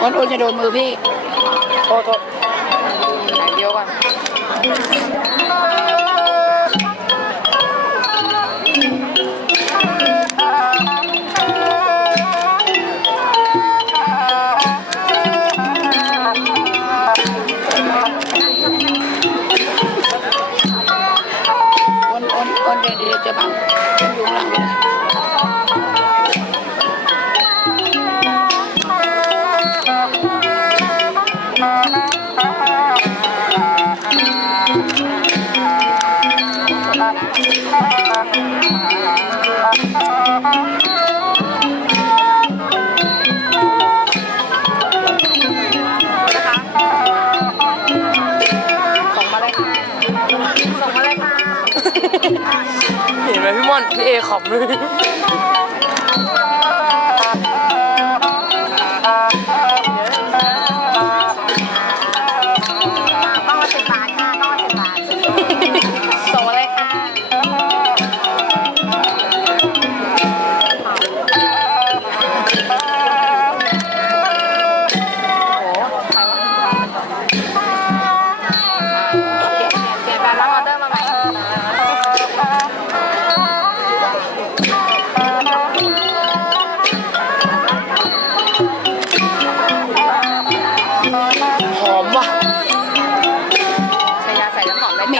คนอื่นจะโดนมือพี่ โทษโทษเดียวก่อน ส่งมาเลยค่ะ เห็นไหมพี่ม่อน พี่เอขอบเลย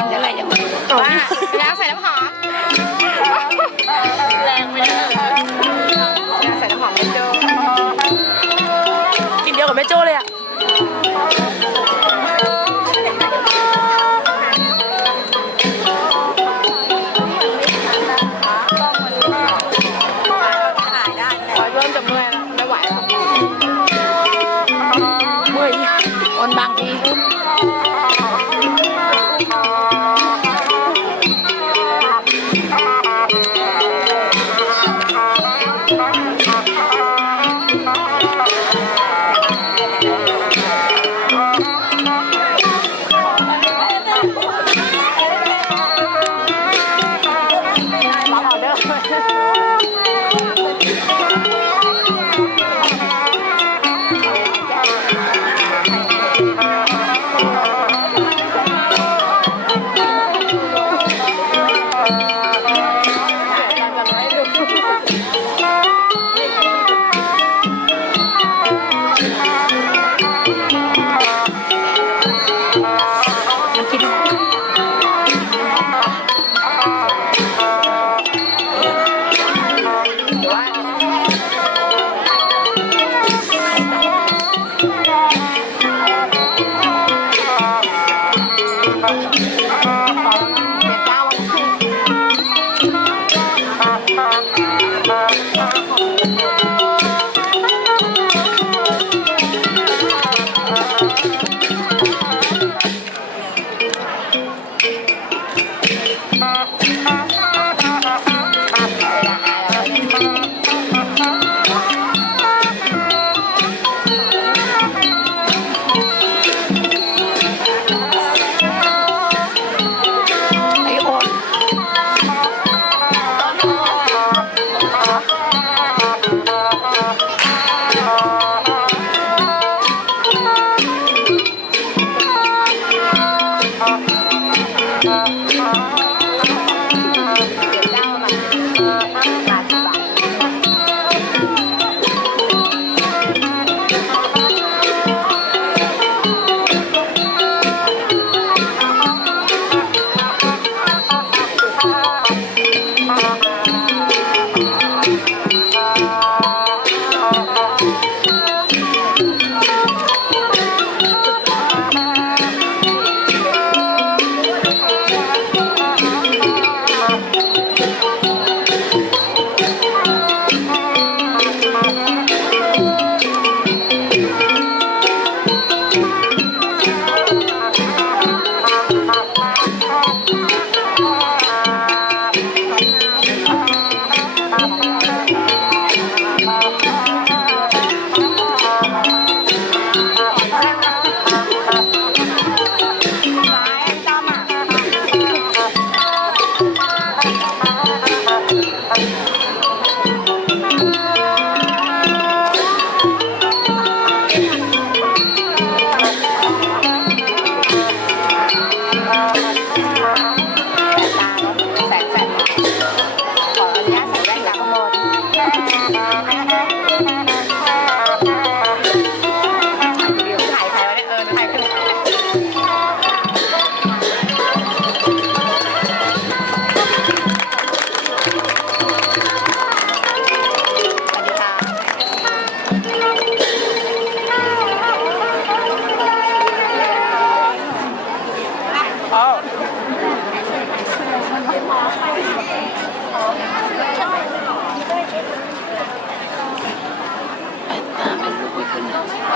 ินอะไรอย่างเงี้ย แล้วใส่น้ำหอมแรงไปเลย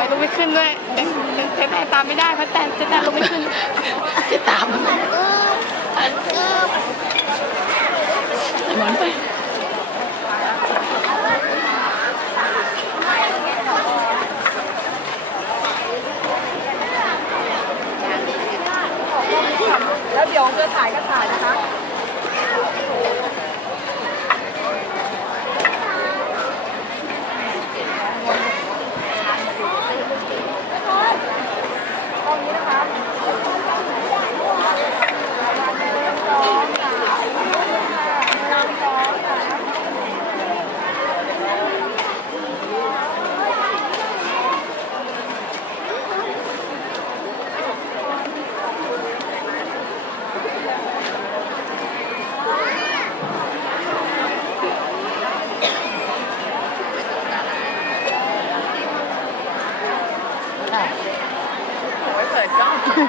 อยลุกไม่ขึ้นด้วยเจ๊แตนตามไม่ได้เพราะแตนเจ๊แตนลุกไม่ขึ้นจะตามมันไหมไอ้หมอนไป